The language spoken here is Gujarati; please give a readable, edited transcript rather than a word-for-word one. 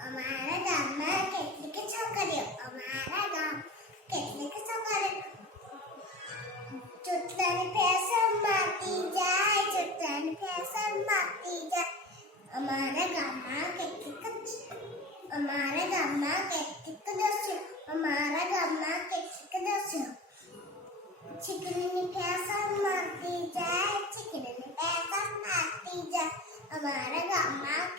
અમારા ગામમાં કેટલીક છોકરીઓ ચૂંટણી ફેશન મારતી જાય અમારા ગામમાં કેટલીક દસ્યુ ચીકણીની ફેશન મારતી જાય અમારા ગામમાં